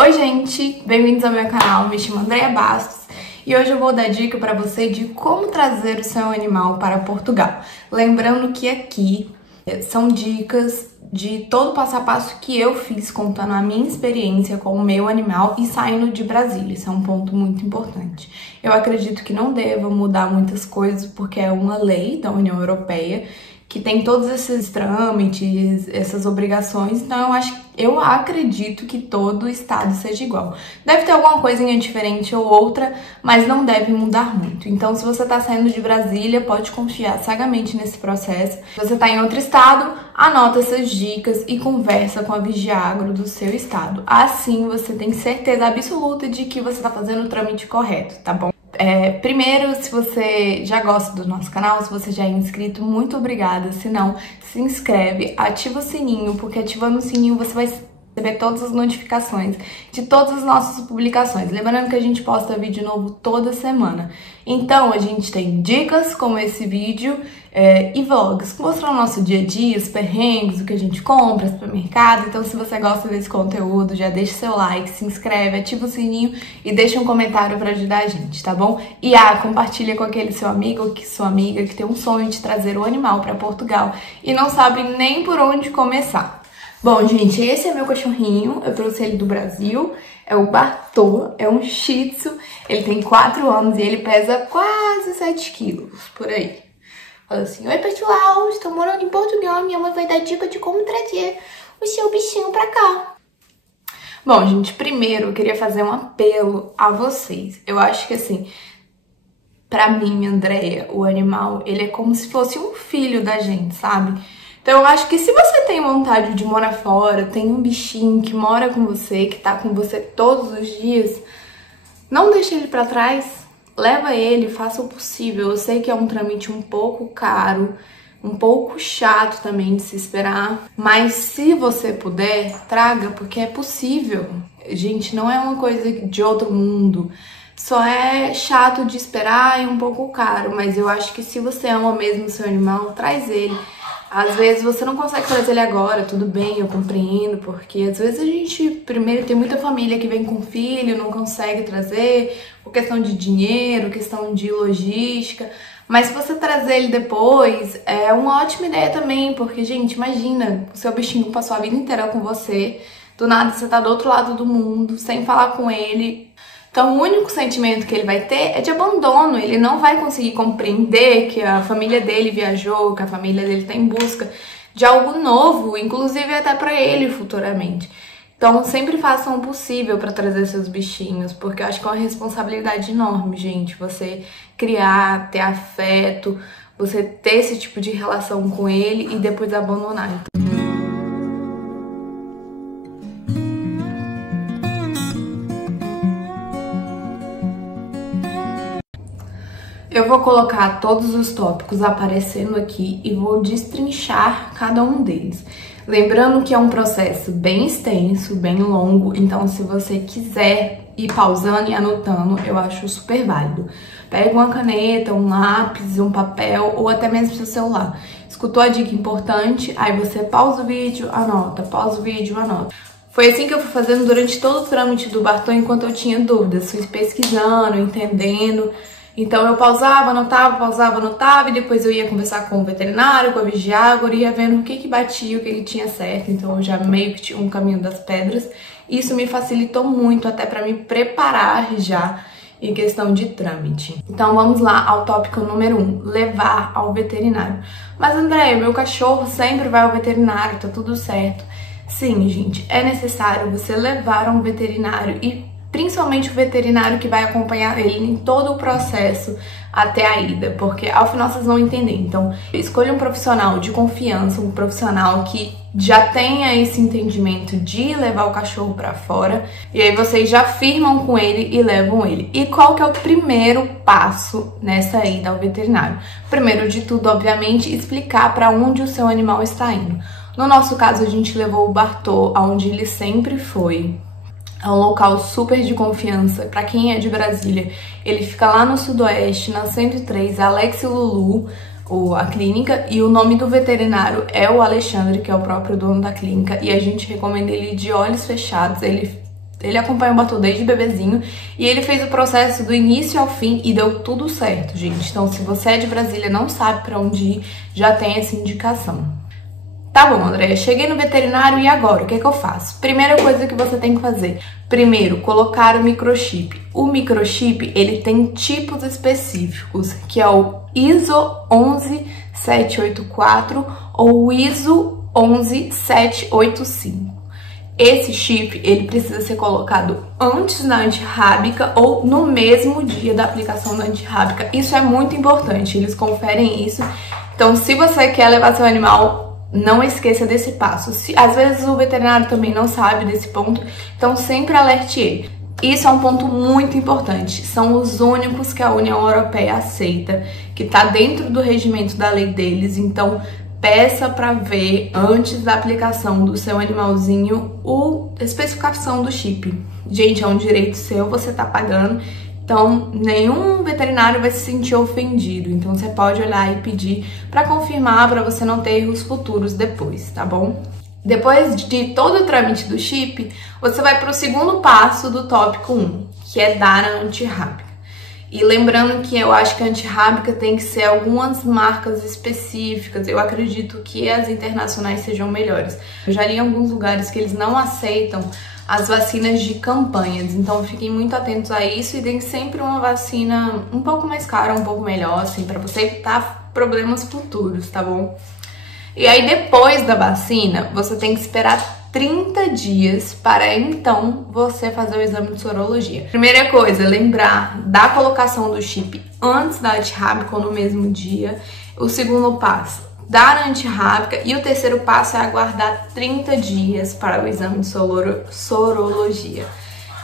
Oi gente, bem-vindos ao meu canal, me chamo Andréia Bastos e hoje eu vou dar dica para você de como trazer o seu animal para Portugal. Lembrando que aqui são dicas de todo o passo a passo que eu fiz contando a minha experiência com o meu animal e saindo de Brasília, isso é um ponto muito importante. Eu acredito que não deva mudar muitas coisas porque é uma lei da União Europeia que tem todos esses trâmites, essas obrigações, então eu acredito que todo estado seja igual. Deve ter alguma coisinha diferente ou outra, mas não deve mudar muito. Então, se você está saindo de Brasília, pode confiar cegamente nesse processo. Se você está em outro estado, anota essas dicas e conversa com a Vigiagro do seu estado. Assim, você tem certeza absoluta de que você está fazendo o trâmite correto, tá bom? Primeiro, se você já gosta do nosso canal, se você já é inscrito, muito obrigada. Se não, se inscreve, ativa o sininho, porque ativando o sininho você vai receber todas as notificações de todas as nossas publicações. Lembrando que a gente posta vídeo novo toda semana. Então, a gente tem dicas como esse vídeo e vlogs, mostrando o nosso dia a dia, os perrengues, o que a gente compra, supermercado. Então, se você gosta desse conteúdo, já deixa seu like, se inscreve, ativa o sininho e deixa um comentário para ajudar a gente, tá bom? E compartilha com aquele seu amigo ou sua amiga que tem um sonho de trazer o animal para Portugal e não sabe nem por onde começar. Bom, gente, esse é meu cachorrinho, eu trouxe ele do Brasil, é o Bartô, é um Shih Tzu, ele tem 4 anos e ele pesa quase 7 quilos, por aí. Fala assim: oi pessoal, estou morando em Portugal, minha mãe vai dar dica de como trazer o seu bichinho pra cá. Bom, gente, primeiro eu queria fazer um apelo a vocês. Eu acho que assim, pra mim, Andréia, o animal, ele é como se fosse um filho da gente, sabe? Então eu acho que se você tem vontade de morar fora, tem um bichinho que mora com você, que tá com você todos os dias, não deixe ele pra trás, leva ele, faça o possível. Eu sei que é um trâmite um pouco caro, um pouco chato também de se esperar, mas se você puder, traga, porque é possível. Gente, não é uma coisa de outro mundo, só é chato de esperar e um pouco caro, mas eu acho que se você ama mesmo o seu animal, traz ele. Às vezes você não consegue trazer ele agora, tudo bem, eu compreendo, porque às vezes a gente, primeiro, tem muita família que vem com filho, não consegue trazer, por questão de dinheiro, questão de logística, mas se você trazer ele depois, é uma ótima ideia também, porque, gente, imagina, o seu bichinho passou a vida inteira com você, do nada você tá do outro lado do mundo, sem falar com ele. Então, o único sentimento que ele vai ter é de abandono. Ele não vai conseguir compreender que a família dele viajou, que a família dele está em busca de algo novo, inclusive até para ele futuramente. Então, sempre façam o possível para trazer seus bichinhos, porque eu acho que é uma responsabilidade enorme, gente. Você criar, ter afeto, você ter esse tipo de relação com ele e depois abandonar. Eu vou colocar todos os tópicos aparecendo aqui e vou destrinchar cada um deles. Lembrando que é um processo bem extenso, bem longo, então se você quiser ir pausando e anotando, eu acho super válido. Pega uma caneta, um lápis, um papel ou até mesmo seu celular. Escutou a dica importante, aí você pausa o vídeo, anota, pausa o vídeo, anota. Foi assim que eu fui fazendo durante todo o trâmite do Bartô enquanto eu tinha dúvidas. Fui pesquisando, entendendo. Então eu pausava, anotava e depois eu ia conversar com o veterinário, com a Vigiagro, ia vendo o que batia, o que tinha certo. Então eu já meio que tinha um caminho das pedras. Isso me facilitou muito até para me preparar já em questão de trâmite. Então vamos lá ao tópico número 1, levar ao veterinário. Mas Andréia, meu cachorro sempre vai ao veterinário, tá tudo certo. Sim, gente, é necessário você levar a um veterinário e principalmente o veterinário que vai acompanhar ele em todo o processo até a ida, porque ao final vocês vão entender. Então, escolha um profissional de confiança, um profissional que já tenha esse entendimento de levar o cachorro para fora, e aí vocês já firmam com ele e levam ele. E qual que é o primeiro passo nessa ida ao veterinário? Primeiro de tudo, obviamente, explicar para onde o seu animal está indo. No nosso caso, a gente levou o Bartô aonde ele sempre foi. É um local super de confiança. Pra quem é de Brasília, ele fica lá no Sudoeste, na 103, Alex e Lulu, a clínica, e o nome do veterinário é o Alexandre, que é o próprio dono da clínica, e a gente recomenda ele de olhos fechados. Ele Ele acompanha o Bartô desde bebezinho e ele fez o processo do início ao fim e deu tudo certo, gente. Então, se você é de Brasília e não sabe pra onde ir, já tem essa indicação. Tá bom, Andréia, cheguei no veterinário e agora? O que é que eu faço? Primeira coisa que você tem que fazer. Primeiro, colocar o microchip. O microchip, ele tem tipos específicos, que é o ISO 11784 ou o ISO 11785. Esse chip, ele precisa ser colocado antes da antirrábica ou no mesmo dia da aplicação da antirrábica. Isso é muito importante, eles conferem isso. Então, se você quer levar seu animal, não esqueça desse passo. Às vezes o veterinário também não sabe desse ponto, então sempre alerte ele. Isso é um ponto muito importante. São os únicos que a União Europeia aceita, que está dentro do regimento da lei deles, então peça para ver antes da aplicação do seu animalzinho a especificação do chip. Gente, é um direito seu, você tá pagando, então nenhum veterinário vai se sentir ofendido. Então você pode olhar e pedir para confirmar, para você não ter erros futuros depois, tá bom? Depois de todo o trâmite do chip, você vai para o segundo passo do tópico 1, que é dar a antirrábica. E lembrando que eu acho que a antirrábica tem que ser algumas marcas específicas. Eu acredito que as internacionais sejam melhores. Eu já li em alguns lugares que eles não aceitam as vacinas de campanhas. Então fiquem muito atentos a isso e deem sempre uma vacina um pouco mais cara, um pouco melhor, assim, para você evitar problemas futuros, tá bom? E aí depois da vacina, você tem que esperar 30 dias para então você fazer o exame de sorologia. Primeira coisa, lembrar da colocação do chip antes da antirrábica ou no mesmo dia. O segundo passo, dar a antirrábica. E o terceiro passo é aguardar 30 dias para o exame de sorologia.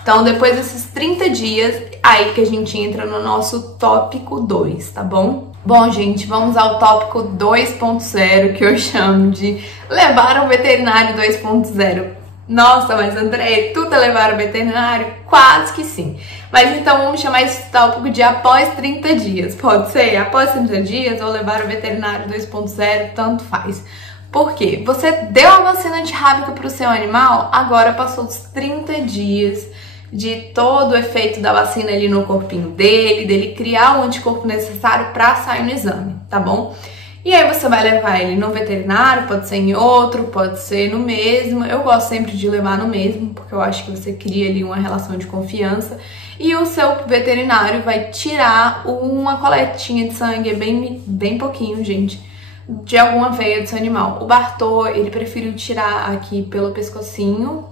Então, depois desses 30 dias, aí que a gente entra no nosso tópico 2, tá bom? Bom, gente, vamos ao tópico 2.0, que eu chamo de levar ao veterinário 2.0. Nossa, mas André, tu tá levar ao veterinário? Quase que sim. Mas então vamos chamar esse tópico de após 30 dias. Pode ser após 30 dias ou levar ao veterinário 2.0, tanto faz. Por quê? Você deu a vacina antirrábica para o seu animal, agora passou os 30 dias de todo o efeito da vacina ali no corpinho dele criar o anticorpo necessário para sair no exame, tá bom? E aí você vai levar ele no veterinário, pode ser em outro, pode ser no mesmo. Eu gosto sempre de levar no mesmo, porque eu acho que você cria ali uma relação de confiança. E o seu veterinário vai tirar uma coletinha de sangue, é bem pouquinho, gente, de alguma veia do seu animal. O Bartô, ele preferiu tirar aqui pelo pescocinho.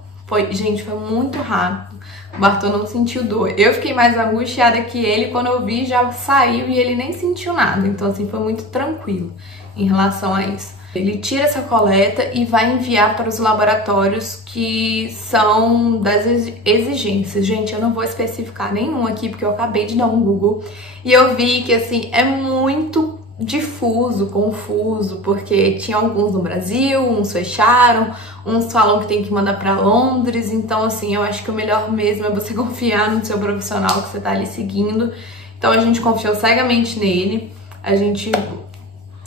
Gente, foi muito rápido. O Bartô não sentiu dor. Eu fiquei mais angustiada que ele. Quando eu vi, já saiu e ele nem sentiu nada. Então, assim, foi muito tranquilo em relação a isso. Ele tira essa coleta e vai enviar para os laboratórios que são das exigências. Gente, eu não vou especificar nenhum aqui, porque eu acabei de dar um Google. E eu vi que, assim, é muito difuso, confuso, porque tinha alguns no Brasil, uns fecharam, uns falam que tem que mandar para Londres. Então, assim, eu acho que o melhor mesmo é você confiar no seu profissional que você tá ali seguindo. Então, a gente confiou cegamente nele, a gente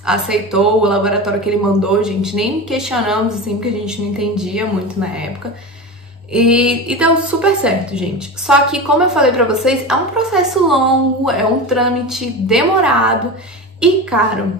aceitou o laboratório que ele mandou, gente, nem questionamos, assim, porque a gente não entendia muito na época. E deu super certo, gente. Só que, como eu falei pra vocês, é um processo longo, é um trâmite demorado e caro.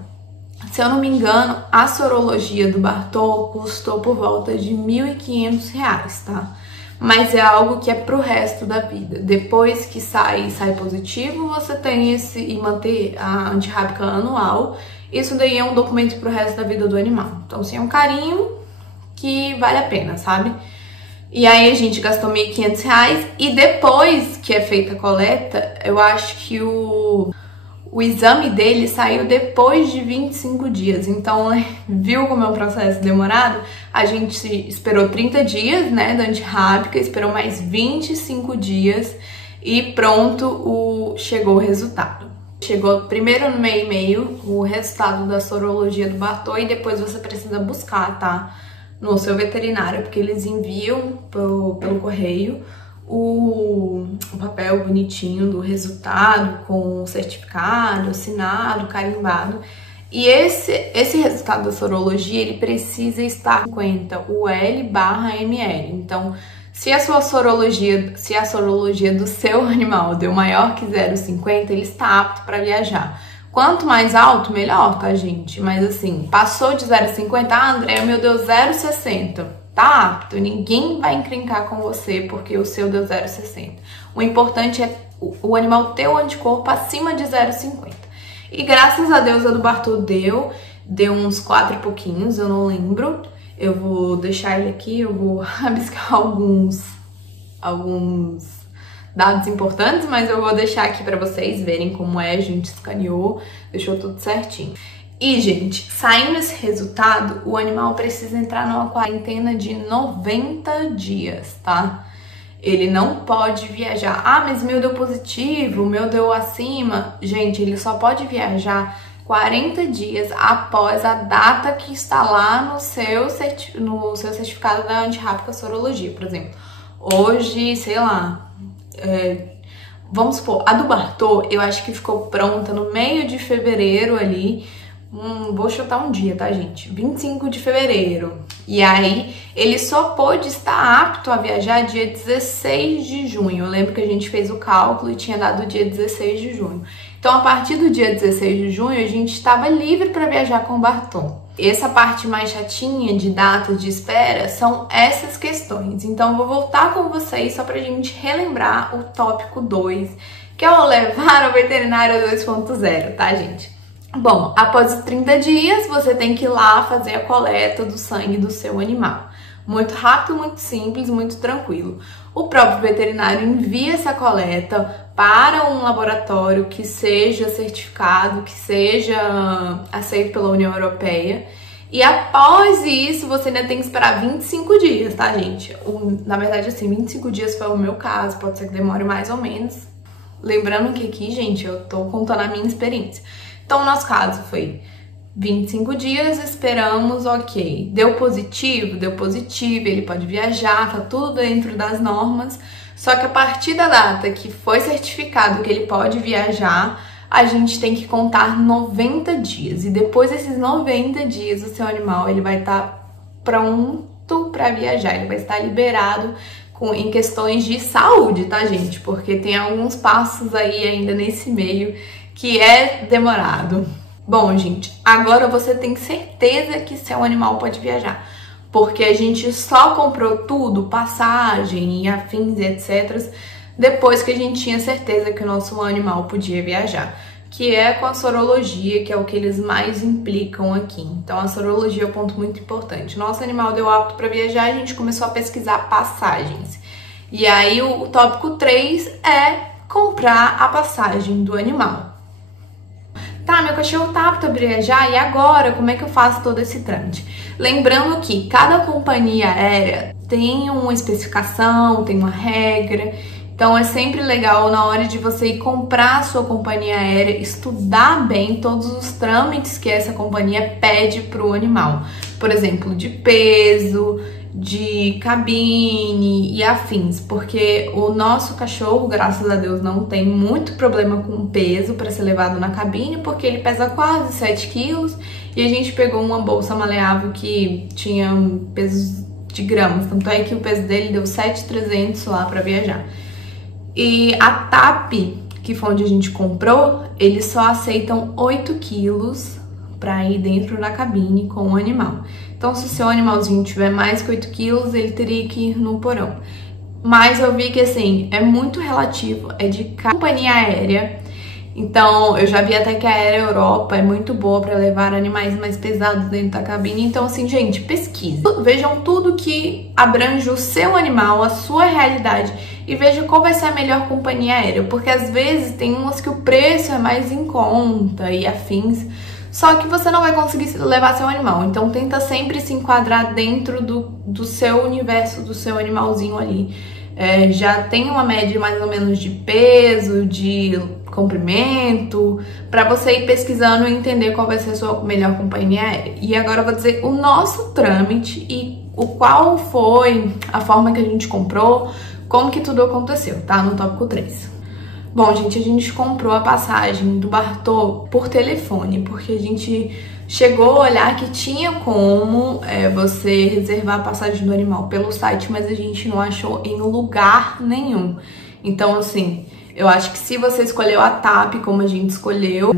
Se eu não me engano, a sorologia do Bartô custou por volta de R$ 1.500, tá? Mas é algo que é pro resto da vida. Depois que sai positivo, você tem e manter a antirrábica anual. Isso daí é um documento pro resto da vida do animal. Então, assim, é um carinho que vale a pena, sabe? E aí a gente gastou R$ 1.500 e depois que é feita a coleta, eu acho que o exame dele saiu depois de 25 dias. Então, viu como é um processo demorado? A gente esperou 30 dias, né, da antirrábica, esperou mais 25 dias e pronto, chegou o resultado. Chegou primeiro no meu e-mail o resultado da sorologia do Bartô e depois você precisa buscar, tá? No seu veterinário, porque eles enviam pelo correio o papel bonitinho do resultado com o certificado, assinado, carimbado. E esse resultado da sorologia, ele precisa estar 50 UL/ml. Então, Se a sorologia do seu animal deu maior que 0,50, ele está apto para viajar. Quanto mais alto, melhor, tá, gente? Mas assim, passou de 0,50, André, meu Deus, 0,60. Tá apto, ninguém vai encrencar com você porque o seu deu 0,60. O importante é o animal ter o anticorpo acima de 0,50. E graças a Deus a do Bartô deu uns 4 e pouquinhos, eu não lembro. Eu vou deixar ele aqui, eu vou rabiscar alguns dados importantes, mas eu vou deixar aqui pra vocês verem como é, a gente escaneou, deixou tudo certinho. E, gente, saindo esse resultado, o animal precisa entrar numa quarentena de 90 dias, tá? Ele não pode viajar. Ah, mas o meu deu positivo, o meu deu acima. Gente, ele só pode viajar 40 dias após a data que está lá no seu certificado da antirrábica sorologia. Por exemplo, hoje, sei lá, vamos supor, a do Bartô, eu acho que ficou pronta no meio de fevereiro ali. Vou chutar um dia, tá, gente? 25 de fevereiro. E aí, ele só pôde estar apto a viajar dia 16 de junho. Eu lembro que a gente fez o cálculo e tinha dado dia 16 de junho. Então, a partir do dia 16 de junho, a gente estava livre para viajar com o Bartô. Essa parte mais chatinha de data de espera são essas questões. Então, vou voltar com vocês só pra gente relembrar o tópico 2, que é o levar ao veterinário 2.0, tá, gente? Bom, após os 30 dias, você tem que ir lá fazer a coleta do sangue do seu animal. Muito rápido, muito simples, muito tranquilo. O próprio veterinário envia essa coleta para um laboratório que seja certificado, que seja aceito pela União Europeia. E após isso, você ainda tem que esperar 25 dias, tá, gente? Na verdade, assim, 25 dias foi o meu caso, pode ser que demore mais ou menos. Lembrando que aqui, gente, eu tô contando a minha experiência. Então, o nosso caso foi 25 dias, esperamos, ok. Deu positivo, ele pode viajar, tá tudo dentro das normas. Só que a partir da data que foi certificado que ele pode viajar, a gente tem que contar 90 dias. E depois desses 90 dias, o seu animal ele vai estar pronto para viajar, ele vai estar liberado em questões de saúde, tá, gente? Porque tem alguns passos aí ainda nesse meio que é demorado. Bom, gente, agora você tem certeza que seu animal pode viajar, porque a gente só comprou tudo, passagem e afins e etc, depois que a gente tinha certeza que o nosso animal podia viajar, que é com a sorologia, que é o que eles mais implicam aqui. Então, a sorologia é um ponto muito importante. Nosso animal deu apto para viajar, a gente começou a pesquisar passagens. E aí, o tópico 3 é comprar a passagem do animal. Tá, meu cachorro tá apto a viajar, e agora? Como é que eu faço todo esse trâmite? Lembrando que cada companhia aérea tem uma especificação, tem uma regra, então é sempre legal na hora de você ir comprar a sua companhia aérea, estudar bem todos os trâmites que essa companhia pede pro animal. Por exemplo, de peso, de cabine e afins, porque o nosso cachorro, graças a Deus, não tem muito problema com peso para ser levado na cabine, porque ele pesa quase 7 quilos e a gente pegou uma bolsa maleável que tinha pesos de gramas, tanto é que o peso dele deu 7.300 lá para viajar. E a TAP, que foi onde a gente comprou, eles só aceitam 8 quilos para ir dentro da cabine com o animal. Então, se o seu animalzinho tiver mais que 8 quilos, ele teria que ir no porão. Mas eu vi que, assim, é muito relativo, é de companhia aérea. Então, eu já vi até que a Aérea Europa é muito boa para levar animais mais pesados dentro da cabine. Então, assim, gente, pesquise. Vejam tudo que abrange o seu animal, a sua realidade, e veja qual vai ser a melhor companhia aérea. Porque, às vezes, tem umas que o preço é mais em conta e afins, só que você não vai conseguir levar seu animal. Então, tenta sempre se enquadrar dentro do seu universo, do seu animalzinho ali. Já tem uma média mais ou menos de peso, de comprimento, para você ir pesquisando e entender qual vai ser a sua melhor companhia aérea. E agora eu vou dizer o nosso trâmite e qual foi a forma que a gente comprou, como que tudo aconteceu, tá? No tópico 3. Bom, gente, a gente comprou a passagem do Bartô por telefone, porque a gente chegou a olhar que tinha como você reservar a passagem do animal pelo site, mas a gente não achou em lugar nenhum. Então, assim, eu acho que se você escolheu a TAP como a gente escolheu,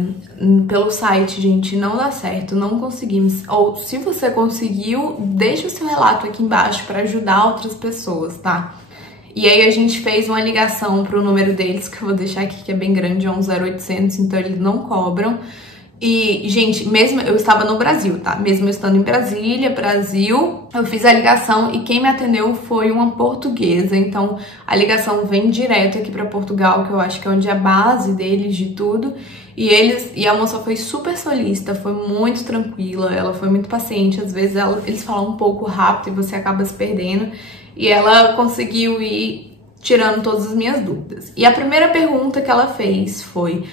pelo site, gente, não dá certo, não conseguimos. Ou se você conseguiu, deixa o seu relato aqui embaixo para ajudar outras pessoas, tá? E aí a gente fez uma ligação pro número deles, que eu vou deixar aqui, que é bem grande, é um 0800, então eles não cobram. E, gente, mesmo eu estava no Brasil, tá? Mesmo eu estando em Brasília, Brasil, eu fiz a ligação e quem me atendeu foi uma portuguesa. Então, a ligação vem direto aqui para Portugal, que eu acho que é onde é a base deles de tudo. E a moça foi super solícita, foi muito tranquila, ela foi muito paciente. Às vezes eles falam um pouco rápido e você acaba se perdendo. E ela conseguiu ir tirando todas as minhas dúvidas. E a primeira pergunta que ela fez foi: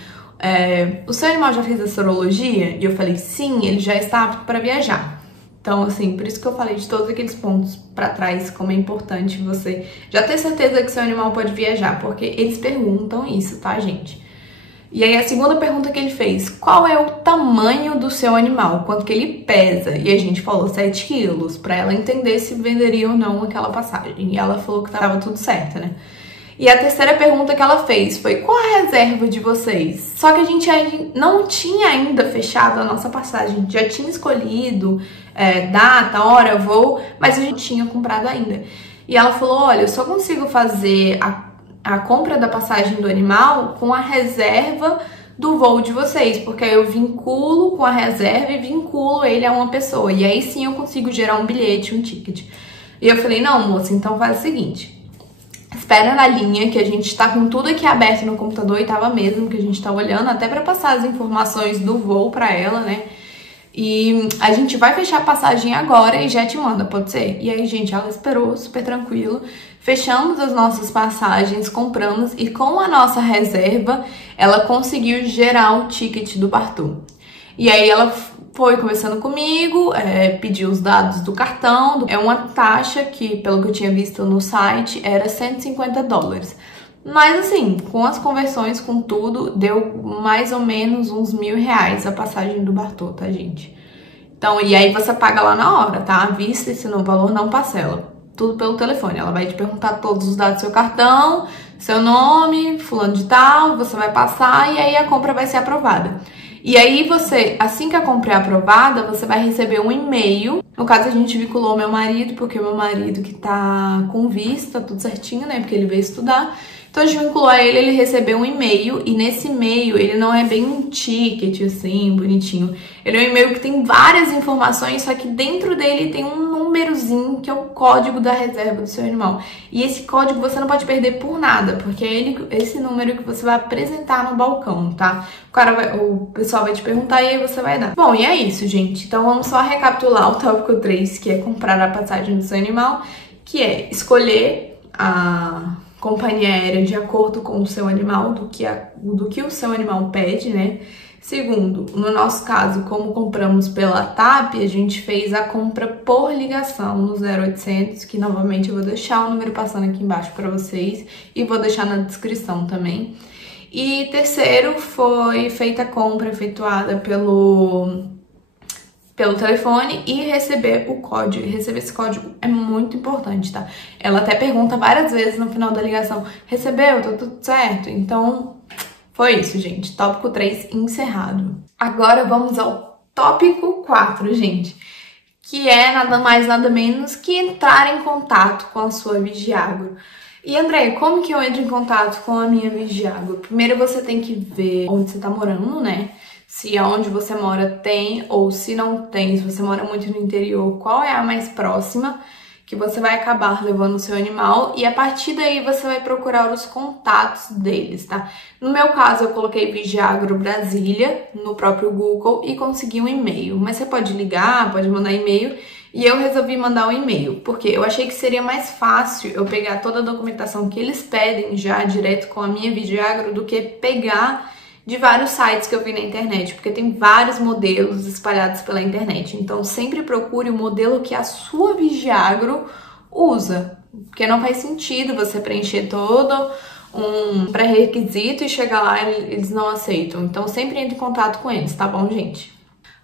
o seu animal já fez a sorologia? E eu falei, sim, ele já está apto para viajar. Então, assim, por isso que eu falei de todos aqueles pontos para trás, como é importante você já ter certeza que seu animal pode viajar, porque eles perguntam isso, tá, gente? E aí a segunda pergunta que ele fez: qual é o tamanho do seu animal? Quanto que ele pesa? E a gente falou 7 quilos, pra ela entender se venderia ou não aquela passagem. E ela falou que tava tudo certo, né? E a terceira pergunta que ela fez foi: qual a reserva de vocês? Só que a gente não tinha ainda fechado a nossa passagem, a gente já tinha escolhido data, hora, voo, mas a gente tinha comprado ainda. E ela falou: olha, eu só consigo fazer a compra da passagem do animal com a reserva do voo de vocês, porque aí eu vinculo com a reserva e vinculo ele a uma pessoa, e aí sim eu consigo gerar um bilhete, um ticket. E eu falei: não, moça, então faz o seguinte, espera na linha, que a gente tá com tudo aqui aberto no computador, e tava mesmo, que a gente tá olhando até pra passar as informações do voo pra ela, né? E a gente vai fechar a passagem agora e já te manda, pode ser? E aí, gente, ela esperou super tranquilo. Fechamos as nossas passagens, compramos, e com a nossa reserva, ela conseguiu gerar o ticket do Bartô. E aí ela foi conversando comigo, pediu os dados do cartão. É uma taxa que, pelo que eu tinha visto no site, era $150. Mas assim, com as conversões, com tudo, deu mais ou menos uns R$1.000 a passagem do Bartô, tá, gente? Então, e aí você paga lá na hora, tá? À vista, esse valor não parcela. Tudo pelo telefone. Ela vai te perguntar todos os dados do seu cartão, seu nome, fulano de tal, você vai passar e aí a compra vai ser aprovada. E aí você, assim que a compra é aprovada, você vai receber um e-mail. No caso, a gente vinculou meu marido, porque o meu marido que tá com visto, tá tudo certinho, né? Porque ele veio estudar. Então a gente vinculou a ele, ele recebeu um e-mail, e nesse e-mail ele não é bem um ticket assim, bonitinho. Ele é um e-mail que tem várias informações, só que dentro dele tem um númerozinho que é o código da reserva do seu animal. E esse código você não pode perder por nada, porque é esse número que você vai apresentar no balcão, tá? O pessoal vai te perguntar e aí você vai dar. Bom, e é isso, gente. Então vamos só recapitular o tópico 3, que é comprar a passagem do seu animal, que é escolher a companhia aérea de acordo com o seu animal, do que o seu animal pede, né? Segundo, no nosso caso, como compramos pela TAP, a gente fez a compra por ligação no 0800, que novamente eu vou deixar o número passando aqui embaixo para vocês e vou deixar na descrição também. E terceiro, foi feita a compra efetuada pelo telefone e receber o código. Receber esse código é muito importante, tá? Ela até pergunta várias vezes no final da ligação: recebeu? Tá tudo certo? Então, foi isso, gente. Tópico 3 encerrado. Agora vamos ao tópico 4, gente, que é nada mais, nada menos que entrar em contato com a sua Vigiagro. E, André, como que eu entro em contato com a minha Vigiagro? Primeiro você tem que ver onde você tá morando, né? Se aonde você mora tem, ou se não tem, se você mora muito no interior, qual é a mais próxima, que você vai acabar levando o seu animal, e a partir daí você vai procurar os contatos deles, tá? No meu caso, eu coloquei Vigiagro Brasília no próprio Google e consegui um e-mail, mas você pode ligar, pode mandar e-mail, e eu resolvi mandar um e-mail, porque eu achei que seria mais fácil eu pegar toda a documentação que eles pedem já direto com a minha Vigiagro do que pegar de vários sites que eu vi na internet, porque tem vários modelos espalhados pela internet. Então sempre procure o modelo que a sua Vigiagro usa, porque não faz sentido você preencher todo um pré-requisito e chegar lá e eles não aceitam. Então sempre entre em contato com eles, tá bom, gente?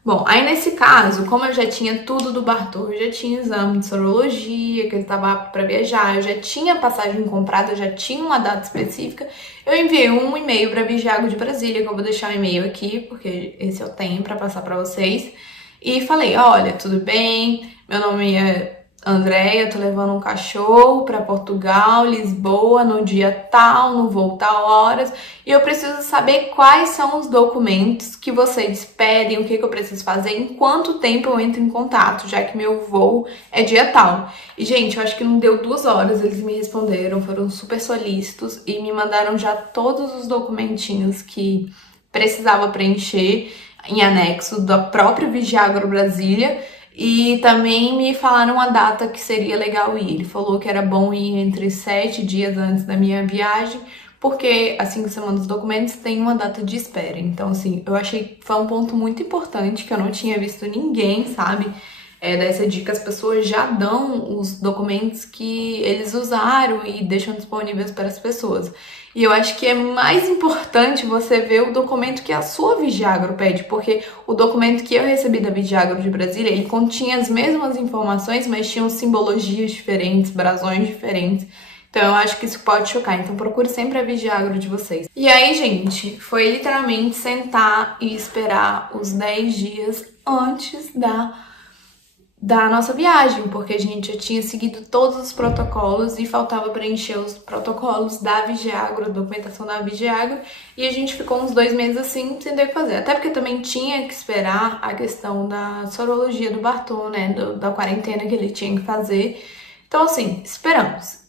Bom, aí nesse caso, como eu já tinha tudo do Bartô, eu já tinha exame de sorologia, que ele estava apto para viajar, eu já tinha passagem comprada, eu já tinha uma data específica, eu enviei um e-mail para Vigiago de Brasília, que eu vou deixar o e-mail aqui, porque esse eu tenho para passar para vocês, e falei, olha, tudo bem, meu nome é Andréia, tô levando um cachorro para Portugal, Lisboa, no dia tal, no voo tal horas, e eu preciso saber quais são os documentos que vocês pedem, o que eu preciso fazer, em quanto tempo eu entro em contato, já que meu voo é dia tal. E, gente, eu acho que não deu 2 horas, eles me responderam, foram super solícitos e me mandaram já todos os documentinhos que precisava preencher em anexo da própria Vigiago Brasília. E também me falaram uma data que seria legal ir. Ele falou que era bom ir entre 7 dias antes da minha viagem, porque assim que você manda os documentos tem uma data de espera. Então, assim, eu achei que foi um ponto muito importante, que eu não tinha visto ninguém, sabe, dessa dica. As pessoas já dão os documentos que eles usaram e deixam disponíveis para as pessoas. E eu acho que é mais importante você ver o documento que a sua Vigiagro pede, porque o documento que eu recebi da Vigiagro de Brasília, ele continha as mesmas informações, mas tinham simbologias diferentes, brasões diferentes. Então eu acho que isso pode chocar, então procure sempre a Vigiagro de vocês. E aí, gente, foi literalmente sentar e esperar os 10 dias antes da nossa viagem, porque a gente já tinha seguido todos os protocolos e faltava preencher os protocolos da Vigiagro, a documentação da Vigiagro, e a gente ficou uns 2 meses assim, sem ter o que fazer. Até porque também tinha que esperar a questão da sorologia do Bartô, né, da quarentena que ele tinha que fazer. Então, assim, esperamos.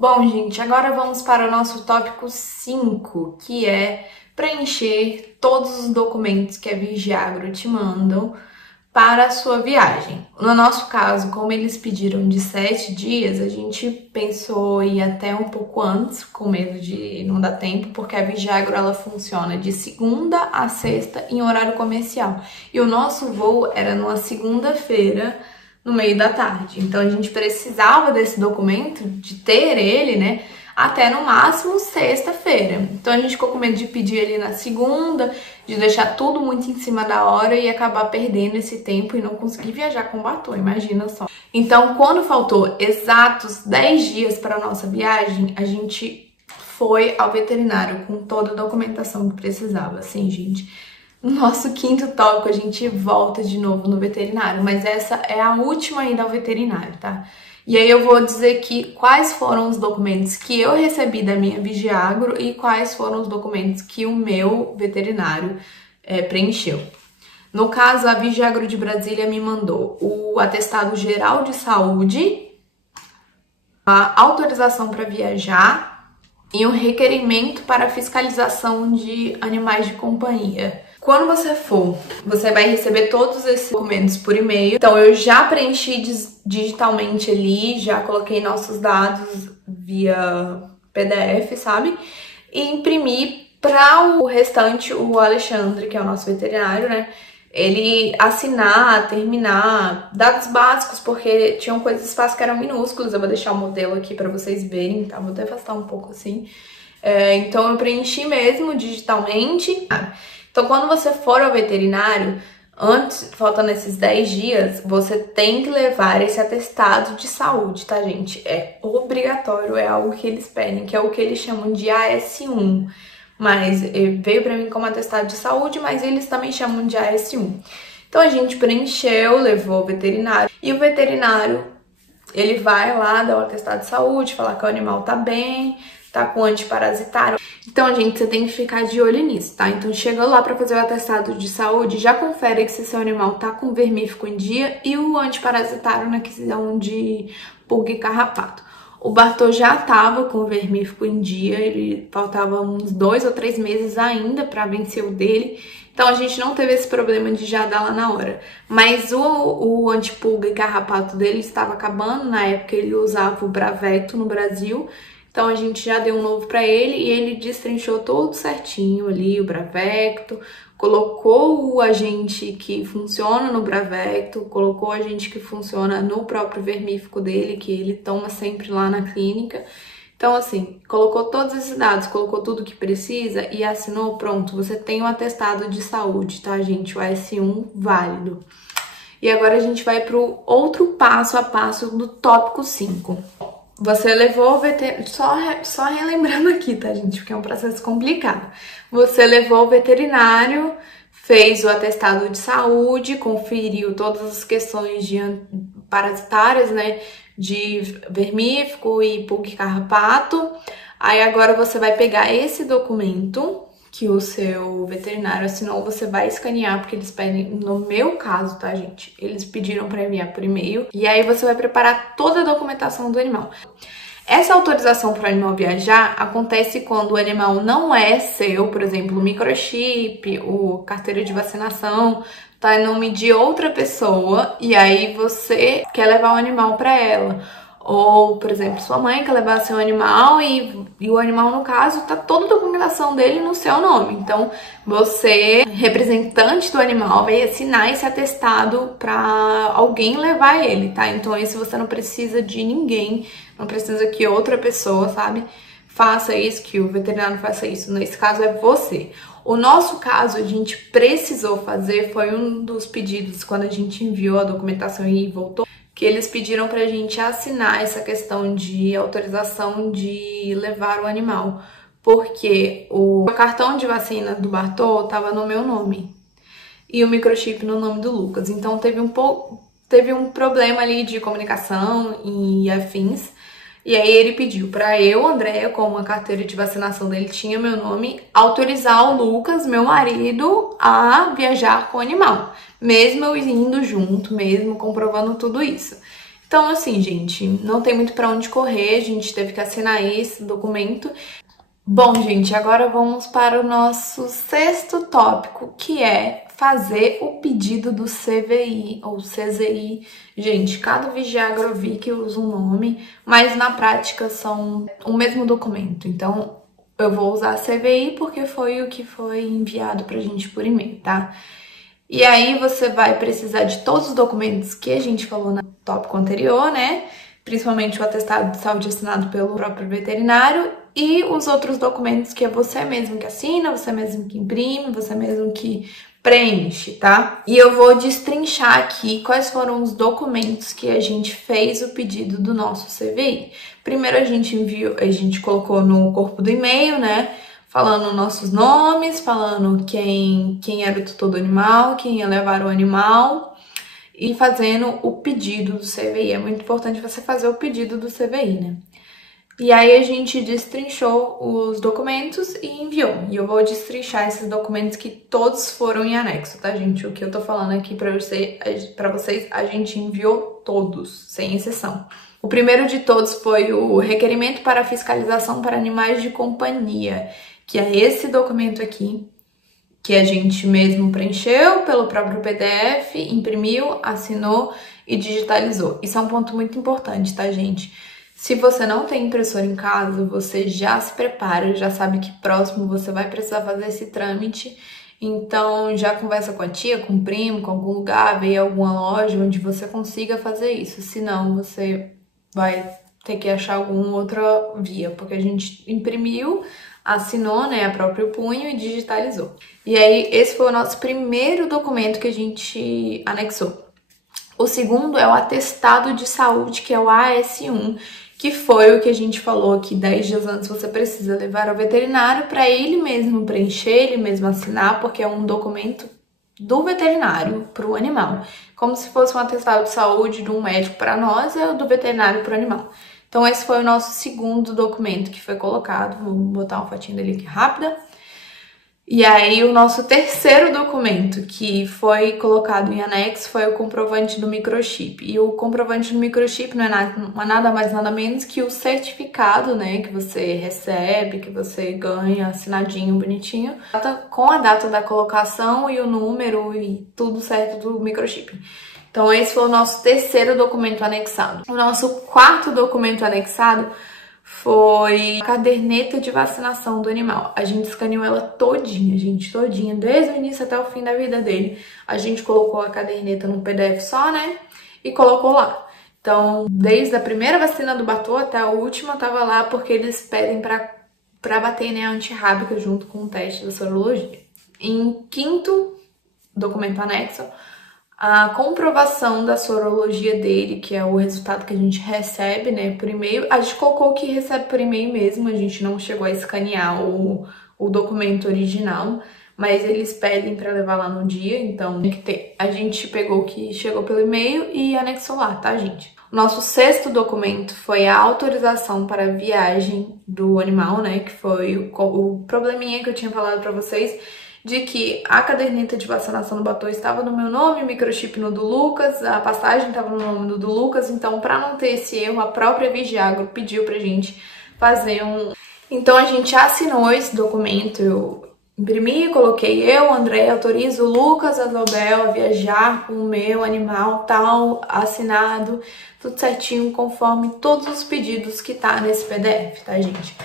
Bom, gente, agora vamos para o nosso tópico 5, que é preencher todos os documentos que a Vigiagro te mandam para a sua viagem. No nosso caso, como eles pediram de 7 dias, a gente pensou em ir até um pouco antes, com medo de não dar tempo, porque a Vigiagro ela funciona de segunda a sexta em horário comercial. E o nosso voo era numa segunda-feira, no meio da tarde. Então a gente precisava desse documento, de ter ele, né, até no máximo sexta-feira. Então a gente ficou com medo de pedir ele na segunda, de deixar tudo muito em cima da hora e acabar perdendo esse tempo e não conseguir viajar com batom, imagina só. Então, quando faltou exatos 10 dias para a nossa viagem, a gente foi ao veterinário com toda a documentação que precisava. Assim, gente, no nosso 5º tópico a gente volta de novo no veterinário, mas essa é a última ida ao veterinário, tá? E aí eu vou dizer aqui quais foram os documentos que eu recebi da minha Vigiagro e quais foram os documentos que o meu veterinário preencheu. No caso, a Vigiagro de Brasília me mandou o atestado geral de saúde, a autorização para viajar e um requerimento para fiscalização de animais de companhia. Quando você for, você vai receber todos esses documentos por e-mail. Então, eu já preenchi digitalmente ali, já coloquei nossos dados via PDF, sabe? E imprimi para o restante, o Alexandre, que é o nosso veterinário, né? Ele assinar, terminar, dados básicos, porque tinham coisas espaço que eram minúsculos. Eu vou deixar o modelo aqui para vocês verem, tá? Vou até afastar um pouco assim. Então, eu preenchi mesmo digitalmente. Então, quando você for ao veterinário, antes, faltando esses 10 dias, você tem que levar esse atestado de saúde, tá, gente? É obrigatório, é algo que eles pedem, que é o que eles chamam de AS1. Mas veio pra mim como atestado de saúde, mas eles também chamam de AS1. Então, a gente preencheu, levou ao veterinário, e o veterinário, ele vai lá dar o atestado de saúde, falar que o animal tá bem, tá com antiparasitário. Então, gente, você tem que ficar de olho nisso, tá? Então, chegou lá pra fazer o atestado de saúde, já confere que se seu animal tá com vermífugo em dia e o antiparasitário na questão de pulga e carrapato. O Bartô já tava com vermífugo em dia, ele faltava uns 2 ou 3 meses ainda pra vencer o dele. Então, a gente não teve esse problema de já dar lá na hora. Mas o antipulga e carrapato dele estava acabando, na época ele usava o Bravecto no Brasil. Então, a gente já deu um novo pra ele e ele destrinchou tudo certinho ali, o Bravecto, colocou o agente que funciona no Bravecto, colocou o agente que funciona no próprio vermífugo dele, que ele toma sempre lá na clínica. Então, assim, colocou todos esses dados, colocou tudo que precisa e assinou, pronto, você tem um atestado de saúde, tá, gente? O AS1 válido. E agora a gente vai pro outro passo a passo do tópico 5. Você levou o veterinário, só relembrando aqui, tá, gente? Porque é um processo complicado. Você levou o veterinário, fez o atestado de saúde, conferiu todas as questões parasitárias, né? De vermífugo e pulga e carrapato. Aí agora você vai pegar esse documento que o seu veterinário assinou, você vai escanear, porque eles pedem, no meu caso, tá, gente? Eles pediram para enviar por e-mail. E aí você vai preparar toda a documentação do animal. Essa autorização para o animal viajar acontece quando o animal não é seu, por exemplo, o microchip, o carteira de vacinação, tá em nome de outra pessoa e aí você quer levar o animal para ela. Ou, por exemplo, sua mãe quer levar seu animal e o animal, no caso, tá toda a documentação dele no seu nome. Então, você, representante do animal, vai assinar esse atestado para alguém levar ele, tá? Então, esse você não precisa de ninguém, não precisa que outra pessoa, sabe, faça isso, que o veterinário faça isso. Nesse caso, é você. O nosso caso, a gente precisou fazer, foi um dos pedidos quando a gente enviou a documentação e voltou, que eles pediram pra gente assinar essa questão de autorização de levar o animal, porque o cartão de vacina do Bartô tava no meu nome e o microchip no nome do Lucas, então teve um problema ali de comunicação e afins. E aí ele pediu pra eu, Andréia, como a carteira de vacinação dele tinha meu nome, autorizar o Lucas, meu marido, a viajar com o animal. Mesmo eu indo junto, mesmo comprovando tudo isso. Então, assim, gente, não tem muito pra onde correr, a gente teve que assinar esse documento. Bom, gente, agora vamos para o nosso 6º tópico, que é fazer o pedido do CVI ou CZI. Gente, cada Vigia Agrovic usa um nome, mas na prática são o mesmo documento. Então, eu vou usar CVI porque foi o que foi enviado pra gente por e-mail, tá? E aí você vai precisar de todos os documentos que a gente falou no tópico anterior, né? Principalmente o atestado de saúde assinado pelo próprio veterinário e os outros documentos que é você mesmo que assina, você mesmo que imprime, você mesmo que preenche, tá? E eu vou destrinchar aqui quais foram os documentos que a gente fez o pedido do nosso CVI. Primeiro a gente colocou no corpo do e-mail, né? Falando nossos nomes, falando quem era o tutor do animal, quem ia levar o animal e fazendo o pedido do CVI. É muito importante você fazer o pedido do CVI, né? E aí a gente destrinchou os documentos e enviou. E eu vou destrinchar esses documentos que todos foram em anexo, tá, gente? O que eu tô falando aqui pra vocês, a gente enviou todos, sem exceção. O primeiro de todos foi o requerimento para fiscalização para animais de companhia, que é esse documento aqui, que a gente mesmo preencheu pelo próprio PDF, imprimiu, assinou e digitalizou. Isso é um ponto muito importante, tá, gente? Se você não tem impressora em casa, você já se prepara, já sabe que próximo você vai precisar fazer esse trâmite. Então, já conversa com a tia, com o primo, com algum lugar, vê alguma loja onde você consiga fazer isso. Senão, você vai ter que achar alguma outra via, porque a gente imprimiu, assinou, né, a próprio punho e digitalizou. E aí, esse foi o nosso primeiro documento que a gente anexou. O segundo é o atestado de saúde, que é o AS1, que foi o que a gente falou que 10 dias antes você precisa levar ao veterinário para ele mesmo preencher, ele mesmo assinar, porque é um documento do veterinário para o animal. Como se fosse um atestado de saúde de um médico para nós, é o do veterinário para o animal. Então esse foi o nosso segundo documento que foi colocado. Vou botar uma fotinha dele aqui rápida. E aí o nosso terceiro documento que foi colocado em anexo foi o comprovante do microchip. E o comprovante do microchip não é nada mais nada menos que o certificado, né, que você recebe, que você ganha assinadinho, bonitinho, com a data da colocação e o número e tudo certo do microchip. Então esse foi o nosso terceiro documento anexado. O nosso quarto documento anexado foi a caderneta de vacinação do animal. A gente escaneou ela todinha, gente, todinha, desde o início até o fim da vida dele. A gente colocou a caderneta num PDF só, né, e colocou lá. Então, desde a primeira vacina do Bartô até a última, tava lá porque eles pedem pra bater, né, a antirrábica junto com o teste da sorologia. Em quinto documento anexo, a comprovação da sorologia dele, que é o resultado que a gente recebe, né, por e-mail. A gente colocou que recebe por e-mail mesmo, a gente não chegou a escanear o documento original, mas eles pedem para levar lá no dia, então tem que ter. A gente pegou o que chegou pelo e-mail e anexou lá, tá, gente? O nosso sexto documento foi a autorização para a viagem do animal, né, que foi o probleminha que eu tinha falado para vocês, de que a caderneta de vacinação do Bartô estava no meu nome, o microchip no do Lucas, a passagem estava no nome do Lucas, então para não ter esse erro, a própria Vigiagro pediu pra gente fazer um... Então a gente assinou esse documento, eu imprimi, coloquei eu, André, autorizo o Lucas Adalbel a viajar com o meu animal tal, assinado, tudo certinho, conforme todos os pedidos que tá nesse PDF, tá, gente?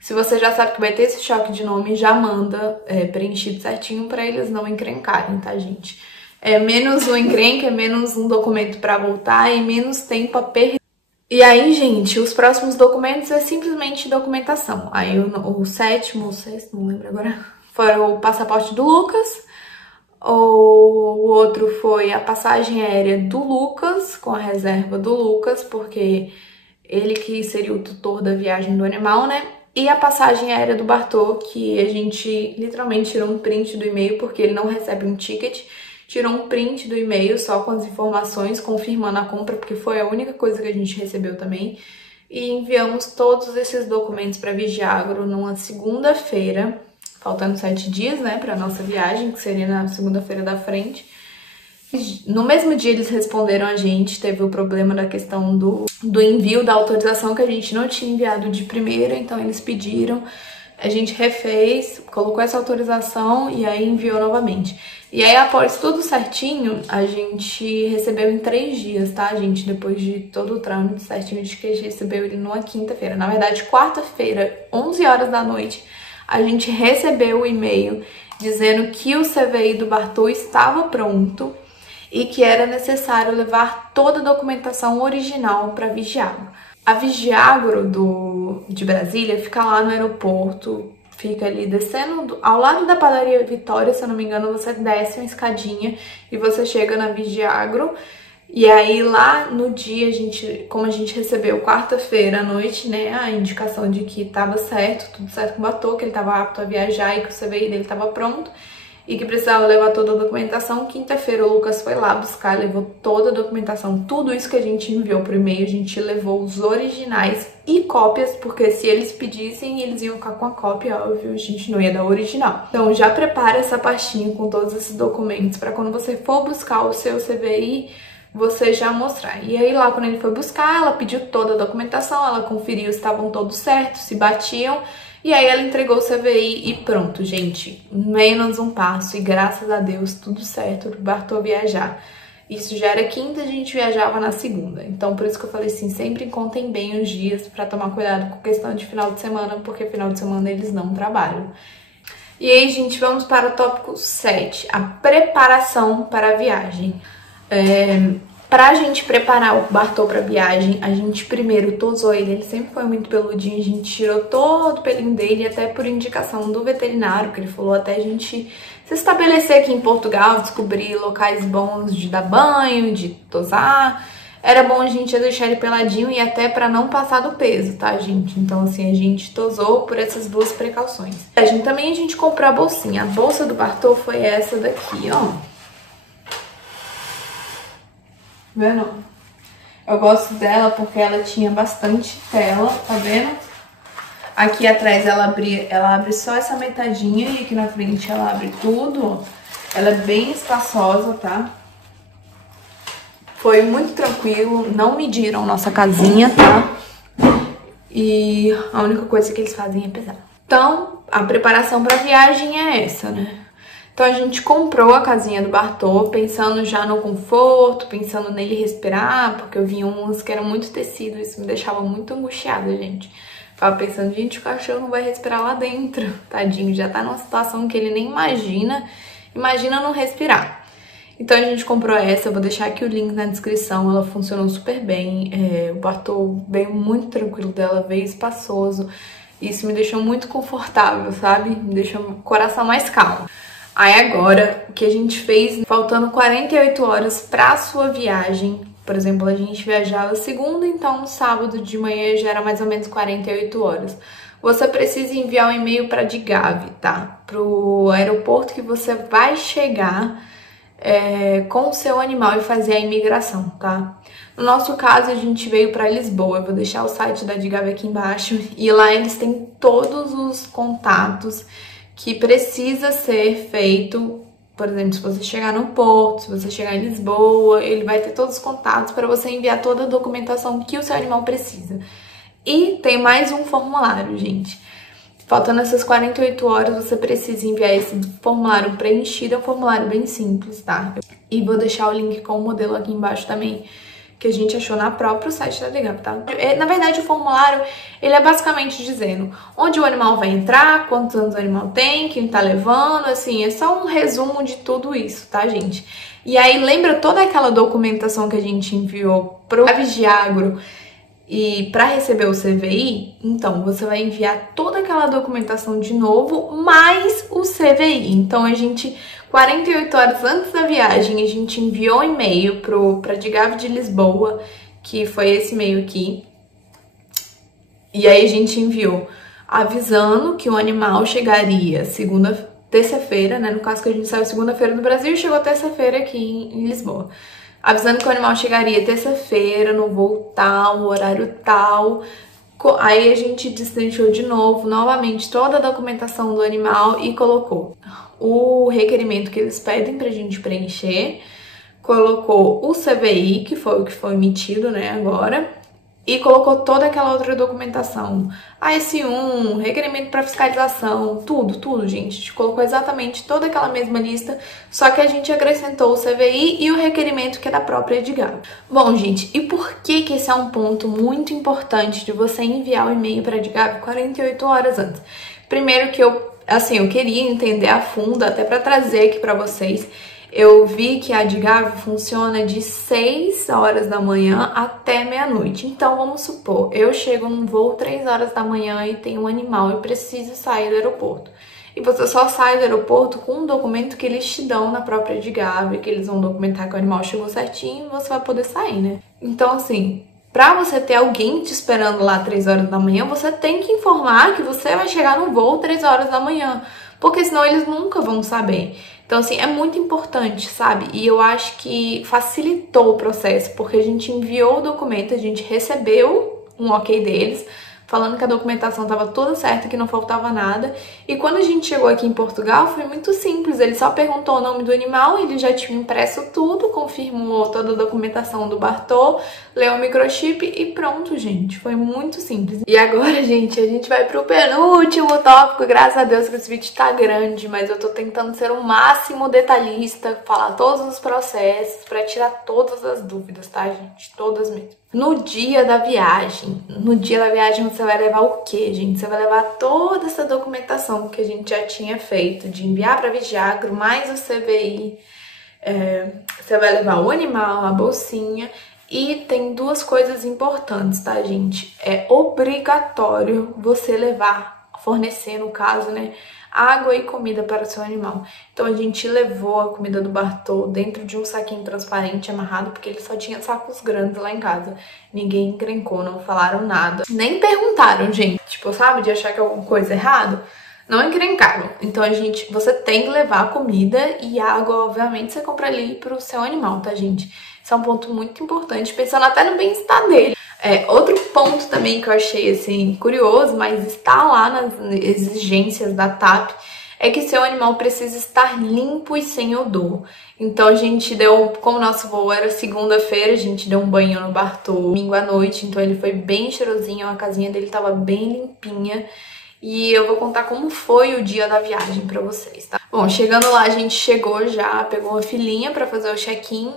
Se você já sabe que vai ter esse choque de nome, já manda preenchido certinho pra eles não encrencarem, tá, gente? É menos um encrenque, é menos um documento pra voltar e menos tempo a perder. E aí, gente, os próximos documentos é simplesmente documentação. Aí o sétimo, ou sexto, não lembro agora, foi o passaporte do Lucas. O outro foi a passagem aérea do Lucas, com a reserva do Lucas, porque ele que seria o tutor da viagem do animal, né? E a passagem aérea do Bartô, que a gente literalmente tirou um print do e-mail, porque ele não recebe um ticket, tirou um print do e-mail só com as informações, confirmando a compra, porque foi a única coisa que a gente recebeu também. E enviamos todos esses documentos para a Vigiagro numa segunda-feira, faltando 7 dias, né, para nossa viagem, que seria na segunda-feira da frente. No mesmo dia eles responderam a gente, teve o problema da questão do envio da autorização, que a gente não tinha enviado de primeira, então eles pediram, a gente refez, colocou essa autorização e aí enviou novamente. E aí, após tudo certinho, a gente recebeu em 3 dias, tá, gente? Depois de todo o trâmite certinho, a gente recebeu ele numa quinta-feira. Na verdade, quarta-feira, 11 horas da noite, a gente recebeu o e-mail dizendo que o CVI do Bartô estava pronto e que era necessário levar toda a documentação original para a Vigiagro. A Vigiagro de Brasília fica lá no aeroporto, fica ali descendo, ao lado da padaria Vitória, se eu não me engano, você desce uma escadinha e você chega na Vigiagro. E aí lá no dia, como a gente recebeu quarta-feira à noite, né, a indicação de que tava certo, tudo certo com o Bartô, que ele tava apto a viajar e que o CVI dele tava pronto e que precisava levar toda a documentação. Quinta-feira o Lucas foi lá buscar, levou toda a documentação, tudo isso que a gente enviou por e-mail, a gente levou os originais e cópias, porque se eles pedissem, eles iam ficar com a cópia, óbvio, a gente não ia dar o original. Então já prepara essa pastinha com todos esses documentos para quando você for buscar o seu CVI, você já mostrar. E aí lá quando ele foi buscar, ela pediu toda a documentação, ela conferiu se estavam todos certos, se batiam, e aí ela entregou o CVI e pronto, gente. Menos um passo e graças a Deus tudo certo pro Bartô viajar. Isso já era quinta, a gente viajava na segunda. Então por isso que eu falei assim, sempre contem bem os dias pra tomar cuidado com questão de final de semana, porque final de semana eles não trabalham. E aí, gente, vamos para o tópico 7, a preparação para a viagem. Pra gente preparar o Bartô pra viagem, a gente primeiro tosou ele sempre foi muito peludinho, a gente tirou todo o pelinho dele, até por indicação do veterinário, que ele falou até a gente se estabelecer aqui em Portugal, descobrir locais bons de dar banho, de tosar. Era bom a gente deixar ele peladinho e até pra não passar do peso, tá, gente? Então, assim, a gente tosou por essas duas precauções. Também a gente comprou a bolsinha. A bolsa do Bartô foi essa daqui, ó. Vendo? Eu gosto dela porque ela tinha bastante tela, tá vendo? Aqui atrás ela abre só essa metadinha e aqui na frente ela abre tudo, ó. Ela é bem espaçosa, tá? Foi muito tranquilo, não mediram nossa casinha, tá? E a única coisa que eles fazem é pesar. Então, a preparação pra viagem é essa, né? Então a gente comprou a casinha do Bartô, pensando já no conforto, pensando nele respirar, porque eu vi umas que eram muito tecido, isso me deixava muito angustiada, gente. Ficava pensando, gente, o cachorro não vai respirar lá dentro, tadinho, já tá numa situação que ele nem imagina não respirar. Então a gente comprou essa, eu vou deixar aqui o link na descrição, ela funcionou super bem, o Bartô veio muito tranquilo dela, veio espaçoso, isso me deixou muito confortável, sabe? Me deixou o coração mais calmo. Aí agora, o que a gente fez, faltando 48 horas pra sua viagem, por exemplo, a gente viajava segunda, então sábado de manhã já era mais ou menos 48 horas. Você precisa enviar um e-mail para DGAV, tá? Pro aeroporto que você vai chegar com o seu animal e fazer a imigração, tá? No nosso caso, a gente veio para Lisboa. Eu vou deixar o site da DGAV aqui embaixo e lá eles têm todos os contatos que precisa ser feito. Por exemplo, se você chegar no porto, se você chegar em Lisboa, ele vai ter todos os contatos para você enviar toda a documentação que o seu animal precisa. E tem mais um formulário, gente. Faltando essas 48 horas, você precisa enviar esse formulário preenchido. É um formulário bem simples, tá? E vou deixar o link com o modelo aqui embaixo também, que a gente achou na própria site da DGAV, tá? Na verdade, o formulário, ele é basicamente dizendo onde o animal vai entrar, quantos anos o animal tem, quem tá levando, assim, é só um resumo de tudo isso, tá, gente? E aí, lembra toda aquela documentação que a gente enviou pro Avigiagro e para receber o CVI? Então, você vai enviar toda aquela documentação de novo, mais o CVI. Então, a gente, 48 horas antes da viagem, a gente enviou um e-mail pra DGAV de Lisboa, que foi esse e-mail aqui. E aí a gente enviou avisando que o animal chegaria terça-feira, né? No caso que a gente saiu segunda-feira no Brasil e chegou terça-feira aqui em Lisboa. Avisando que o animal chegaria terça-feira, no voo tal, horário tal. Aí a gente destrinchou de novo, novamente, toda a documentação do animal e colocou o requerimento que eles pedem pra gente preencher, colocou o CVI, que foi o que foi emitido, né, agora, e colocou toda aquela outra documentação, AS1, requerimento para fiscalização, tudo, gente. A gente colocou exatamente toda aquela mesma lista, só que a gente acrescentou o CVI e o requerimento que é da própria DGAV. Bom, gente, e por que esse é um ponto muito importante de você enviar o e-mail para a DGAV 48 horas antes? Primeiro que eu queria entender a fundo, até para trazer aqui para vocês. Eu vi que a DGAV funciona de 6 horas da manhã até meia-noite. Então, vamos supor, eu chego num voo 3 horas da manhã e tenho um animal e preciso sair do aeroporto. E você só sai do aeroporto com um documento que eles te dão na própria DGAV, que eles vão documentar que o animal chegou certinho e você vai poder sair, né? Então, assim, pra você ter alguém te esperando lá 3 horas da manhã, você tem que informar que você vai chegar no voo 3 horas da manhã, porque senão eles nunca vão saber. Então, assim, é muito importante, sabe? E eu acho que facilitou o processo, porque a gente enviou o documento, a gente recebeu um ok deles, falando que a documentação estava toda certa, que não faltava nada. E quando a gente chegou aqui em Portugal, foi muito simples. Ele só perguntou o nome do animal, ele já tinha impresso tudo, confirmou toda a documentação do Bartô, leu o microchip e pronto, gente. Foi muito simples. E agora, gente, a gente vai pro penúltimo tópico. Graças a Deus que esse vídeo tá grande, mas eu tô tentando ser o máximo detalhista, falar todos os processos, pra tirar todas as dúvidas, tá, gente? Todas mesmo. No dia da viagem você vai levar o quê, gente? Você vai levar toda essa documentação que a gente já tinha feito, de enviar para Avigiagro, mais o CVI. Você vai levar o animal, a bolsinha. E tem duas coisas importantes, tá, gente? É obrigatório você fornecer, no caso, né, água e comida para o seu animal. Então a gente levou a comida do Bartô dentro de um saquinho transparente amarrado, porque ele só tinha sacos grandes lá em casa. Ninguém encrencou, não falaram nada. Nem perguntaram, gente. Tipo, sabe, de achar que é alguma coisa errada. Não encrencaram. Então você tem que levar comida e água, obviamente, você compra ali pro seu animal, tá, gente? Isso é um ponto muito importante, pensando até no bem-estar dele. Outro ponto também que eu achei, assim, curioso, mas está lá nas exigências da TAP, é que seu animal precisa estar limpo e sem odor. Então a gente como nosso voo era segunda-feira, a gente deu um banho no Bartô domingo à noite, então ele foi bem cheirosinho, a casinha dele tava bem limpinha. E eu vou contar como foi o dia da viagem pra vocês, tá? Bom, chegando lá, a gente chegou já, pegou uma filinha pra fazer o check-in.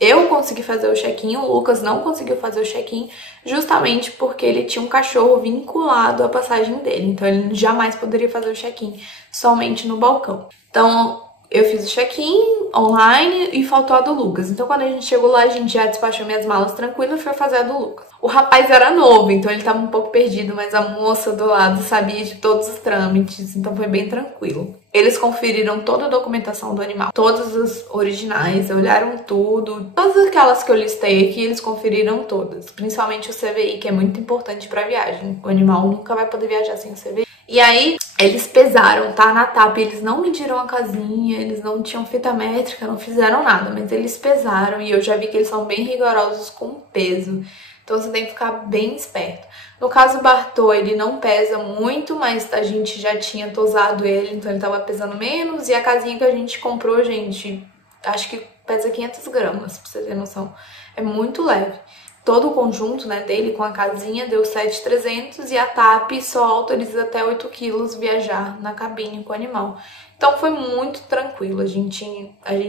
Eu consegui fazer o check-in, o Lucas não conseguiu fazer o check-in, justamente porque ele tinha um cachorro vinculado à passagem dele. Então ele jamais poderia fazer o check-in, somente no balcão. Então, Eu fiz o check-in online e faltou a do Lucas. Então quando a gente chegou lá, a gente já despachou minhas malas tranquilo e foi fazer a do Lucas. O rapaz era novo, então ele tava um pouco perdido, mas a moça do lado sabia de todos os trâmites, então foi bem tranquilo. Eles conferiram toda a documentação do animal, todos os originais, olharam tudo, todas aquelas que eu listei aqui, eles conferiram todas, principalmente o CVI, que é muito importante pra viagem. O animal nunca vai poder viajar sem o CVI. E aí, eles pesaram, tá? Na TAP, eles não mediram a casinha, eles não tinham fita métrica, não fizeram nada, mas eles pesaram e eu já vi que eles são bem rigorosos com o peso. Então você tem que ficar bem esperto. No caso, o Bartô, ele não pesa muito, mas a gente já tinha tosado ele, então ele tava pesando menos. E a casinha que a gente comprou, gente, acho que pesa 500 gramas, pra você ter noção. É muito leve. Todo o conjunto, né, dele com a casinha deu 7.300 e a TAP só autoriza até 8 quilos viajar na cabine com o animal. Então foi muito tranquilo, a gente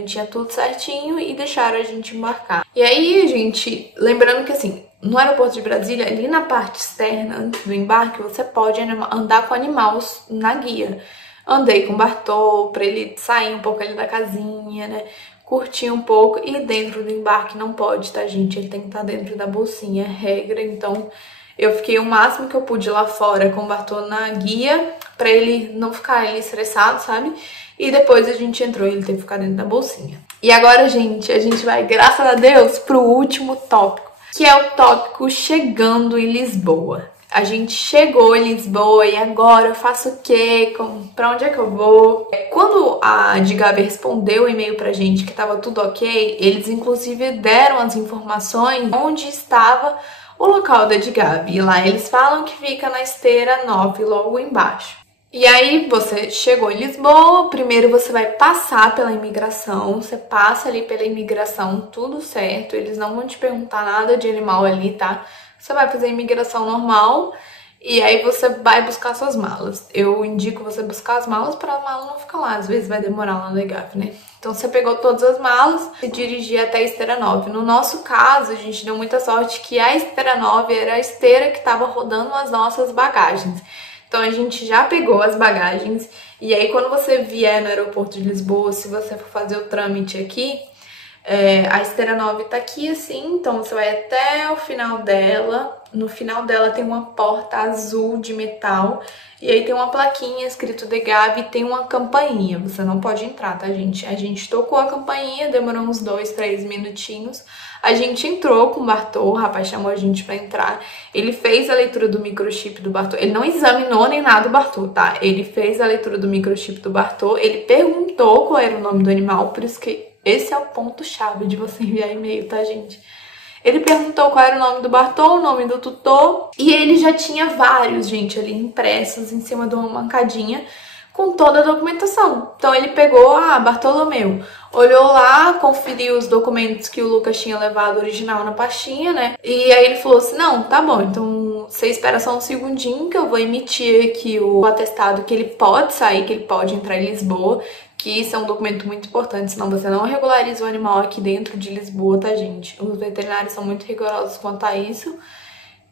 tinha tudo certinho e deixaram a gente embarcar. E aí, gente, lembrando que assim, no aeroporto de Brasília, ali na parte externa, antes do embarque, você pode andar com animais na guia. Andei com o Bartô pra ele sair um pouco ali da casinha, né? Curtir um pouco, e dentro do embarque não pode, tá, gente? Ele tem que estar dentro da bolsinha, é regra. Então eu fiquei o máximo que eu pude lá fora com o Bartô na guia, pra ele não ficar ali estressado, sabe? E depois a gente entrou e ele teve que ficar dentro da bolsinha. E agora, gente, a gente vai, graças a Deus, pro último tópico, que é o tópico chegando em Lisboa. A gente chegou em Lisboa e agora eu faço o quê? Pra onde é que eu vou? Quando a Digab respondeu o e-mail pra gente que tava tudo ok, eles inclusive deram as informações onde estava o local da Digab. E lá eles falam que fica na esteira 9, logo embaixo. E aí você chegou em Lisboa, primeiro você vai passar pela imigração, você passa ali pela imigração, tudo certo, eles não vão te perguntar nada de animal ali, tá? Você vai fazer a imigração normal e aí você vai buscar suas malas. Eu indico você buscar as malas para a mala não ficar lá, às vezes vai demorar lá no EGAF, né? Então você pegou todas as malas e dirigiu até a esteira 9. No nosso caso, a gente deu muita sorte que a esteira 9 era a esteira que estava rodando as nossas bagagens. Então a gente já pegou as bagagens e aí quando você vier no aeroporto de Lisboa, se você for fazer o trâmite aqui, a esteira 9 tá aqui assim, então você vai até o final dela. No final dela tem uma porta azul de metal e aí tem uma plaquinha escrito Digab e tem uma campainha. Você não pode entrar, tá, gente? A gente tocou a campainha, demorou uns 2, 3 minutinhos. A gente entrou com o Bartô, o rapaz chamou a gente pra entrar. Ele fez a leitura do microchip do Bartô. Ele não examinou nem nada do Bartô, tá? Ele fez a leitura do microchip do Bartô. Ele perguntou qual era o nome do animal, por isso que esse é o ponto-chave de você enviar e-mail, tá, gente? Ele perguntou qual era o nome do Bartô, o nome do tutor, e ele já tinha vários, gente, ali impressos em cima de uma bancadinha com toda a documentação. Então ele pegou, Bartolomeu, olhou lá, conferiu os documentos que o Lucas tinha levado original na pastinha, né? E aí ele falou assim, não, tá bom, então você espera só um segundinho que eu vou emitir aqui o atestado que ele pode sair, que ele pode entrar em Lisboa, que isso é um documento muito importante, senão você não regulariza o animal aqui dentro de Lisboa, tá, gente? Os veterinários são muito rigorosos quanto a isso.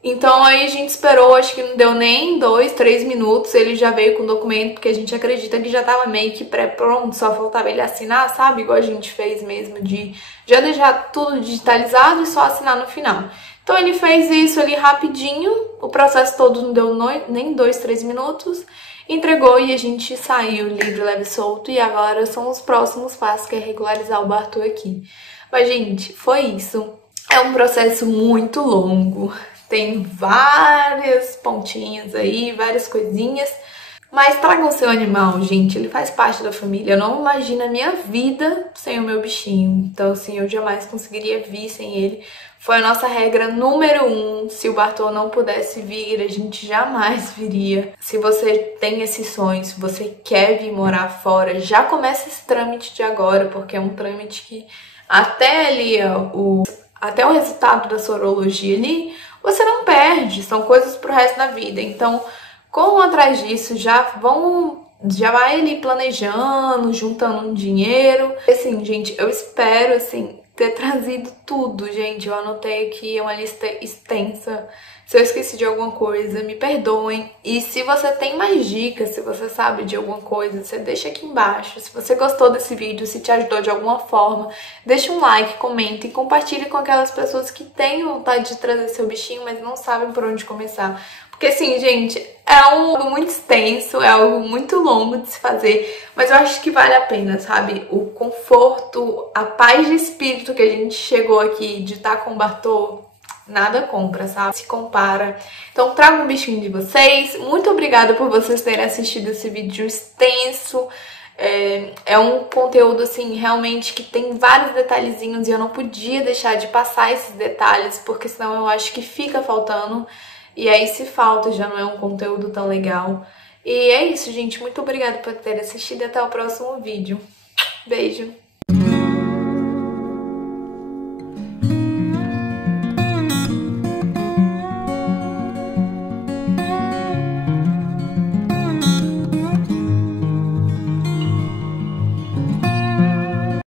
Então aí a gente esperou, acho que não deu nem 2, 3 minutos, ele já veio com o documento, porque a gente acredita que já tava meio que pré-pronto, só faltava ele assinar, sabe? Igual a gente fez mesmo, de já deixar tudo digitalizado e só assinar no final. Então ele fez isso ali rapidinho, o processo todo não deu nem 2, 3 minutos, entregou e a gente saiu livre, leve e solto, e agora são os próximos passos, que é regularizar o Bartô aqui. Mas, gente, foi isso. É um processo muito longo, tem várias pontinhas aí, várias coisinhas, mas tragam seu animal, gente, ele faz parte da família. Eu não imagino a minha vida sem o meu bichinho, então assim, eu jamais conseguiria vir sem ele. Foi a nossa regra número 1, se o Bartô não pudesse vir, a gente jamais viria. Se você tem esse sonho, se você quer vir morar fora, já começa esse trâmite de agora, porque é um trâmite que até ali, até o resultado da sorologia ali, você não perde, são coisas pro resto da vida. Então, corram atrás disso, já vai ali planejando, juntando um dinheiro. Assim, gente, eu espero, assim, ter trazido tudo, gente. Eu anotei aqui uma lista extensa. Se eu esqueci de alguma coisa, me perdoem. E se você tem mais dicas, se você sabe de alguma coisa, você deixa aqui embaixo. Se você gostou desse vídeo, se te ajudou de alguma forma, deixa um like, comenta e compartilhe com aquelas pessoas que têm vontade de trazer seu bichinho, mas não sabem por onde começar. Porque assim, gente, é algo muito extenso, é algo muito longo de se fazer, mas eu acho que vale a pena, sabe? O conforto, a paz de espírito que a gente chegou aqui de estar com o Bartô, nada compra, sabe? Se compara. Então traga um bichinho de vocês. Muito obrigada por vocês terem assistido esse vídeo extenso. É um conteúdo, assim, realmente que tem vários detalhezinhos e eu não podia deixar de passar esses detalhes, porque senão eu acho que fica faltando. E aí, se falta, já não é um conteúdo tão legal. E é isso, gente. Muito obrigada por ter assistido e até o próximo vídeo. Beijo!